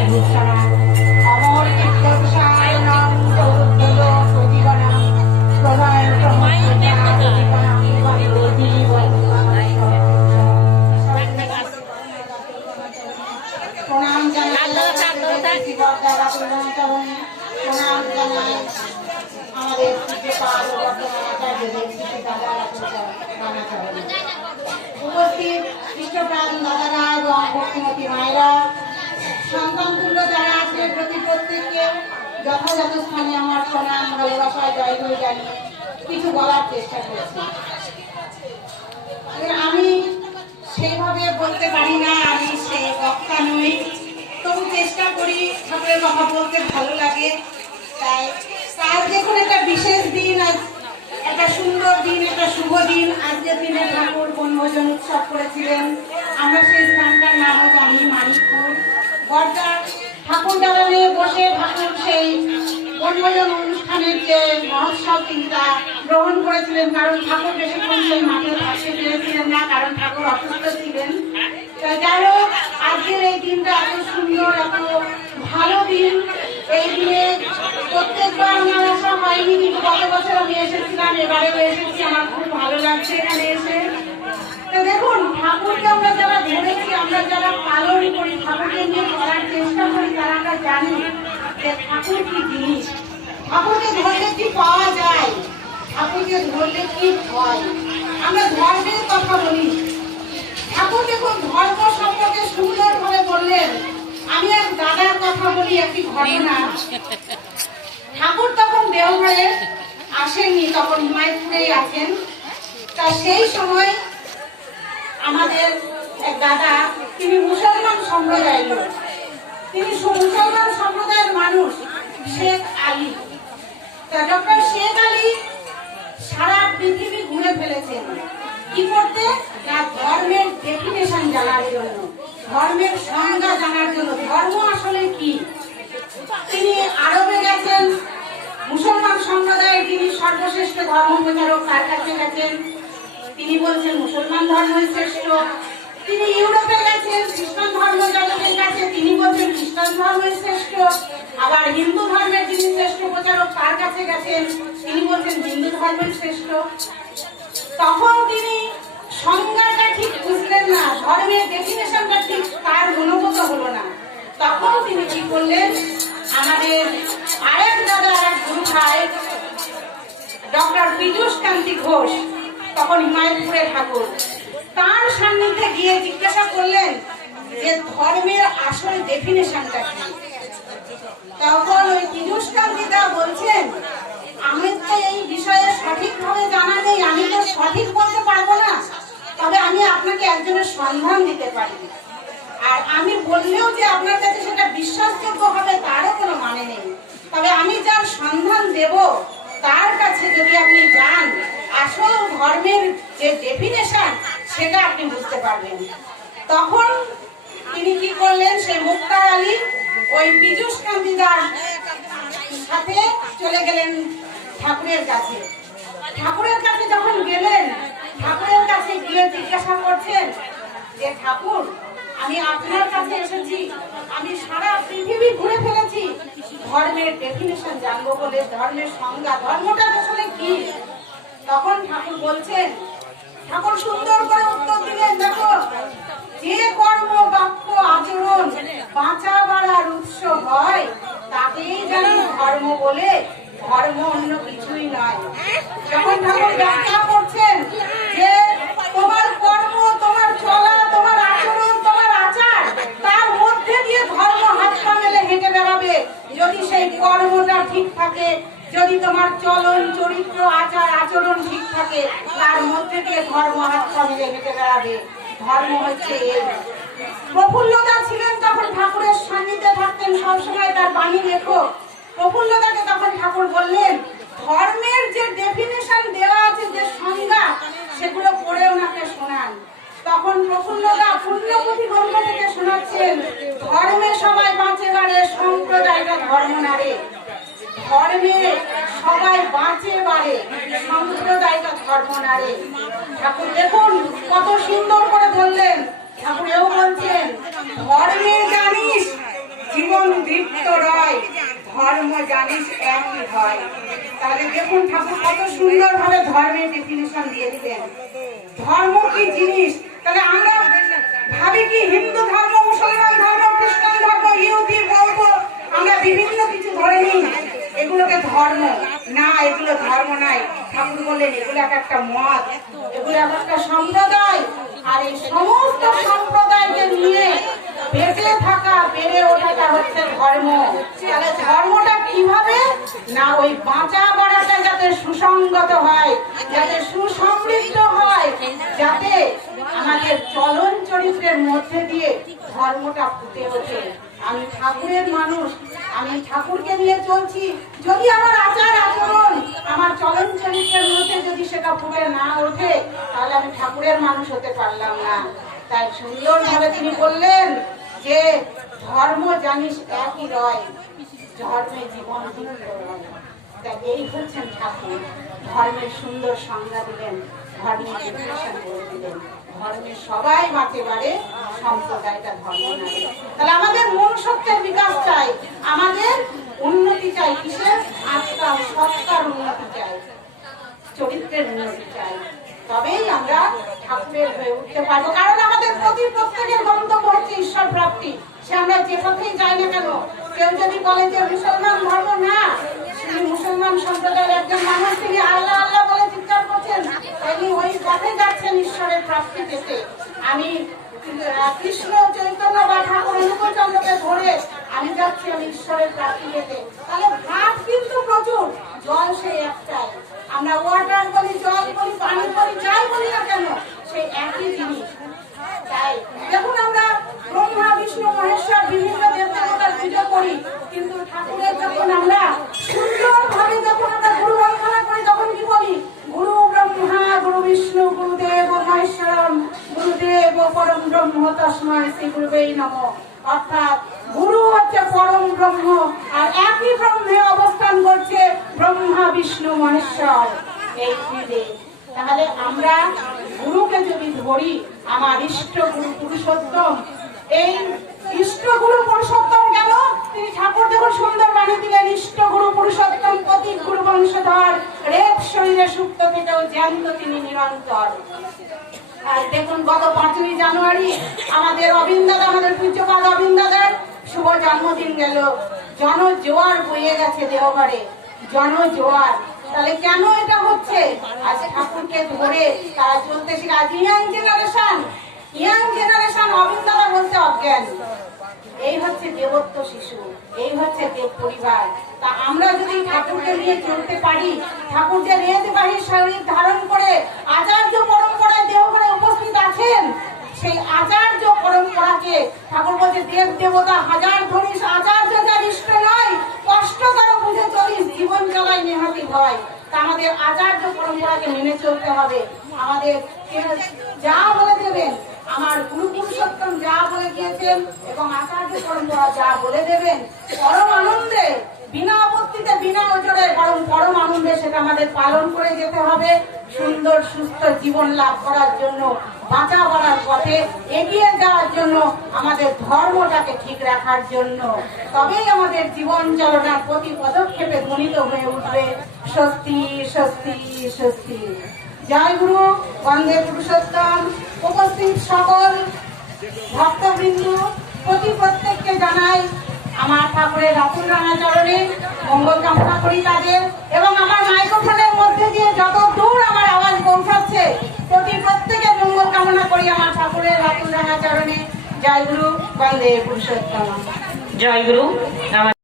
অমর চিত্তসার নাম চৌদ্দ প্রতিগণা প্রণয় প্রণাম জানাই প্রণাম জানাই আমাদের উপস্থিত খ্রিস্টপ্রাণ দাদারা এবং ভক্তিমতী মায়েরা, সন্তান তুল্য যারা আছে, প্রতি প্রত্যেককে যথাযথ স্থানে আমার প্রণাম ভালোবাসা জয় জয় জানিয়ে কিছু বলার চেষ্টা করেছি। আমি সেইভাবে বলতে পারি না, আমি সে বক্তা নই, তবু চেষ্টা করি। ঠাকুরের কথা বলতে ভালো লাগে, তাই আজ দেখুন একটা বিশেষ দিন, আজ একটা সুন্দর দিন, একটা শুভ দিন। আজকের দিনে ঠাকুর বনভোজন উৎসব করেছিলেন। আমরা সেই স্থানটার নামও জানি, মানিকপুর। বর্দার ঠাকুর দালানে বসে ঠাকুর সেই বনভোজন অনুষ্ঠানের যে মহোৎসব তিনি তা গ্রহণ করেছিলেন। কারণ ঠাকুর বেশিক্ষণ সেই মাঠে থাকতে পেরেছিলেন না, কারণ ঠাকুর অসুস্থ ছিলেন। যাই হোক, আজকের এই দিনটা এত সুন্দর, এত ভালো দিন। এই দিনে প্রত্যেকবার আমার আসা হয়নি, কিন্তু গত বছর আমি এসেছিলাম, এবারেও এসেছি। আমার খুব ভালো লাগছে এখানে এসে। তো দেখুন, ঠাকুরকে আমরা যারা ধরেছি, আমরা যারা পালন করি, ঠাকুরকে নিয়ে করার চেষ্টা করি, তারা আমরা জানি যে ঠাকুর কি জিনিস, ঠাকুরকে ধরলে কি পাওয়া যায়, ঠাকুরকে ধরলে কি হয়। আমরা ধর্মের কথা বলি, ঠাকুর দেখুন ধর্ম সম্পর্কে সুন্দরভাবে বললেন। আমি এক দাদার কথা বলি, একটি ঘটনা। ঠাকুর তখন দেওঘরে আসেননি, তখন হিমায়তপুরেই আছেন। তা সেই সময় আমাদের এক দাদা, তিনি মুসলমান সম্প্রদায়ের লোক, তিনি মুসলমান সম্প্রদায়ের মানুষ, শেখ আলী। তা ডক্টর শেখ আলী সারা পৃথিবী ঘুরে ফেলেছেন। কি করতে? না, ধর্মের ডেফিনেশন জানার জন্য, ধর্মের সংজ্ঞা জানার জন্য, ধর্ম আসলে কি। তিনি আরবে গেছেন, মুসলমান সম্প্রদায়ের যিনি সর্বশ্রেষ্ঠ ধর্ম প্রচারক তার কাছে গেছেন, তিনি বলছেন মুসলমান ধর্মই শ্রেষ্ঠ। তিনি ইউরোপে গেছেন, খ্রিস্টান ধর্ম যাজকের কাছে, তিনি বলছেন খ্রিস্টান ধর্মই শ্রেষ্ঠ। আবার হিন্দু ধর্মের যিনি শ্রেষ্ঠ প্রচারক তার কাছে গেছেন, তিনি বলছেন হিন্দু ধর্মই শ্রেষ্ঠ। তখন তিনি সংজ্ঞাটা ঠিক বুঝলেন না, ধর্মের ডেফিনেশনটা ঠিক তার গুণগত হলো না। তখন তিনি কি করলেন, আমাদের আরেক দাদা, আরেক গুরু ভাই ডক্টর পীযূষ কান্তি ঘোষ, তখন হিমায়তপুরে ঠাকুর, তার সান্নিধ্যে গিয়ে জিজ্ঞাসা করলেন যে ধর্মের আসল ডেফিনেশনটা কি। তখন ওই পীযূষ কান্তিদা বলছেন, আমি তো এই বিষয়ে সঠিকভাবে জানা নেই, আমি তো সঠিক বলতে পারবো না, তবে আমি আপনাকে একজনের সন্ধান দিতে পারি। আর আমি বললেও যে আপনার কাছে সেটা বিশ্বাসযোগ্য হবে তারও কোনো মানে নেই, তবে আমি যার সন্ধান দেব তার কাছে যদি আপনি যান, আসল ধর্মের যে ডেফিনেশন সেটা আপনি বুঝতে পারবেন। তখন তিনি কি করলেন, সেই মুক্তার আলী ওই পীযূষ কান্তিদার সাথে চলে গেলেন ঠাকুরের কাছে। ঠাকুরের কাছে যখন গেলেন, ঠাকুরের কাছে গিয়ে জিজ্ঞাসা করছেন যে ঠাকুর, আমি আপনার কাছে এসেছি, আমি সারা পৃথিবী ঘুরে ফেলেছি, ধর্মের ডেফিনেশন জানবো বলে, ধর্মের সংজ্ঞা, ধর্মটা আসলে কি। তখন ঠাকুর বলছেন, ঠাকুর সুন্দর করে উত্তর দিলেন, দেখো, যে কর্ম বাক্য আচরণ বাঁচা বাড়ার উৎস হয় তাকেই জানি ধর্ম বলে, ধর্ম অন্য কিছুই নয়। যখন ঠাকুর ব্যাখ্যা করছেন যে তোমার কর্ম, তোমার চলা, তোমার আচরণ, তোমার আচার, তার মধ্যে দিয়ে ধর্ম হাত পা মেলে হেঁটে বেড়াবে। যদি সেই কর্মটা ঠিক থাকে, যদি তোমার চলন চরিত্র আচার আচরণ ঠিক থাকে, তার মধ্যে দিয়ে ধর্ম হাত পা মেলে হেঁটে বেড়াবে। ধর্ম হচ্ছে এই। প্রফুল্লতা ছিলেন তখন ঠাকুরের সান্নিধ্যে থাকতেন সবসময়, তার বাণী লেখক। প্রফুল্লতাকে তখন ঠাকুর বললেন, ধর্মের যে ডেফিনেশন দেওয়া আছে, যে সংজ্ঞা, সেগুলো পড়ে ওনাকে শোনান। তখন প্রফুল্লতা পুণ্যপুঁথি গ্রন্থ থেকে শোনাচ্ছেন, ধর্মে সবাই বাঁচে বাড়ে, সম্প্রদায়টা ধর্ম নারে। ধর্মে সবাই বাঁচে বাড়ে, সম্প্রদায়টা ধর্ম নারে। ঠাকুর দেখুন কত সুন্দর করে বললেন। ঠাকুর এও বলছেন, ধর্মে জানিস জীবন নিত্য রয়, ধর্ম জানিস একই হয়। তাহলে দেখুন ঠাকুর কত সুন্দর ভাবে ধর্মের ডেফিনিশন দিয়ে দিলেন। ধর্ম কি জিনিস? তাহলে আমরা ভাবি কি হিন্দু ধর্ম, মুসলমান ধর্ম, খ্রিস্টান ধর্ম, ইহুদি, বৌদ্ধ, আমরা বিভিন্ন কিছু ধরে নিই, এগুলোকে ধর্ম না, এগুলো ধর্ম নাই। ঠাকুর বললেন এগুলো একটা মত, এগুলো একটা সম্প্রদায়, আর এই সমস্ত সম্প্রদায়কে নিয়ে বেঁচে থাকা, বেড়ে ওঠাটা হচ্ছে ধর্ম। তাহলে ধর্মটা কিভাবে না, ওই বাঁচা বাড়াটা যাতে সুসংগত হয়, যাতে সুসমৃদ্ধ হয়, যাতে আমাদের চলন চরিত্রের মধ্যে দিয়ে ধর্মটা ফুটে ওঠে। আমি ঠাকুরের মানুষ, আমি ঠাকুরকে নিয়ে চলছি, যদি আমার আচার আচরণ, আমার চলন চরিত্রের মধ্যে যদি সেটা ফুটে না ওঠে, তাহলে আমি ঠাকুরের মানুষ হতে পারলাম না। তাই সুন্দরভাবে তিনি বললেন যে ধর্ম জানিস একই রয়, ধর্মে জীবন ভিন্ন রয়। তাই এই হচ্ছেন ঠাকুর, ধর্মের সুন্দর সংজ্ঞা দিলেন, ধর্মের ডেফিনিশন করে দিলেন। ধর্মে সবাই বাঁচে বাড়ে, সম্প্রদায়টা ধর্ম নয়। তাহলে আমাদের মনুষ্যত্বের বিকাশ চাই, আমাদের উন্নতি চাই, কিসের? আত্মার সত্তার উন্নতি চাই, চরিত্রের উন্নতি চাই, তবেই আমরা ঠাকুরের হয়ে উঠতে পারবো। কারণ আমাদের প্রত্যেকের গন্তব্য হচ্ছে ঈশ্বর প্রাপ্তি। সে আমরা যে পথেই যাই না কেন, কেউ যদি বলে যে মুসলমান ধর্ম না, তিনি মুসলমান সম্প্রদায়ের একজন মানুষ, তিনি আল্লাহ আল্লাহ বলে চিৎকার করছেন, তিনি ওই পথে যাচ্ছেন ঈশ্বরের প্রাপ্তি পেতে। আমি কৃষ্ণ চৈতন্য বা ঠাকুর অনুকূল চন্দ্রকে ধরে আমি যাচ্ছি আমি ঈশ্বরের প্রাপ্তি পেতে। তাহলে ভাব কিন্তু প্রচুর, জল সেই একটাই। আমরা ওয়াটার বলি, জল বলি, পানি বলি, যাই বলি না কেন, সেই একই জিনিস। তাই দেখুন আমরা ব্রহ্মা বিষ্ণু মহেশ্বর বিভিন্ন দেবতার পুজো করি, কিন্তু ঠাকুরের যখন আমরা সুন্দরভাবে যখন আমরা গুরু বন্দনা করি, তখন কি বলি? গুরু ব্রহ্মা গুরু বিষ্ণু গুরুদেব মহেশ্বরম গুরুদেব পরম ব্রহ্ম তস্মৈ শ্রী গুরুবে নমঃ। অর্থাৎ গুরু হচ্ছে পরম ব্রহ্ম, আর একই ব্রহ্মে অবস্থান করছে ব্রহ্মা বিষ্ণু মহেশ্বর, এই ত্রিদেব। তাহলে আমরা গুরুকে যদি ধরি, আমার ইষ্ট গুরু পুরুষোত্তম, এই ইষ্ট গুরু পুরুষোত্তম কেন? তিনি ঠাকুর দেখুন সুন্দর বানিয়ে দিলেন, ইষ্ট গুরু পুরুষোত্তম প্রতীক গুরু বংশধর, রেপ শরীরে সুপ্ত থেকেও জ্যান্ত তিনি নিরন্তর। আর দেখুন গত 5ই জানুয়ারি আমাদের অবিন্দাদা, আমাদের পূজ্যপাদ অবিন্দাদার শুভ জন্মদিন গেল। জনজোয়ার বয়ে গেছে দেওঘরে, জনজোয়ার। তাহলে কেন এটা হচ্ছে? আজ ঠাকুরকে ধরে তারা চলতে শিখে। আজ ইয়াং জেনারেশন অবিন্দাদা বলতে অজ্ঞান। এই হচ্ছে দেবত্ব শিশু, এই হচ্ছে দেব পরিবার। তা আমরা যদি ঠাকুরকে নিয়ে চলতে পারি, ঠাকুর যে রেতবাহী শরীর ধারণ করে আচার্য পরম্পরায় দেওঘরে উপস্থিত আছেন, সেই আচার্য পরম্পরাকে ঠাকুর বলছে দেব দেবতা হাজার ধরিস, আচার্য যার ইষ্ট নয়, কষ্টকর বুঝে চলিস, জীবন চলাই নেহাতি ভয়। তা আমাদের আচার্য পরম্পরাকে মেনে চলতে হবে। আমাদের যা বলে দেবেন, আমার গুরু পুরুষোত্তম যা বলে গিয়েছেন এবং আচার্য পরম্পরা যা বলে দেবেন, পরম আনন্দে, বিনা আপত্তিতে, বিনা ওজরে, বরং পরম আনন্দে সেটা আমাদের পালন করে যেতে হবে। সুন্দর সুস্থ জীবন লাভ করার জন্য, বাঁচা বাড়ার পথে এগিয়ে যাওয়ার জন্য, আমাদের ধর্মটাকে ঠিক রাখার জন্য, তবেই আমাদের জীবন চালনার প্রতি পদক্ষেপে ধ্বনিত হয়ে উঠবে স্বস্তি স্বস্তি স্বস্তি। জয় গুরু, বন্দে পুরুষোত্তম। উপস্থিত সকল ভক্তবৃন্দ, প্রত্যেককে জানাই আমার ঠাকুরের রাতুল রাঙা চরণে মঙ্গল কামনা করি তাদের, এবং আমার মাইক্রোফোনের মধ্যে দিয়ে যত দূর আমার আওয়াজ পৌঁছাচ্ছে, প্রত্যেকের মঙ্গল কামনা করি আমার ঠাকুরের রাতুল রাঙা চরণে। জয় গুরু, বন্দে পুরুষোত্তম। জয় গুরু।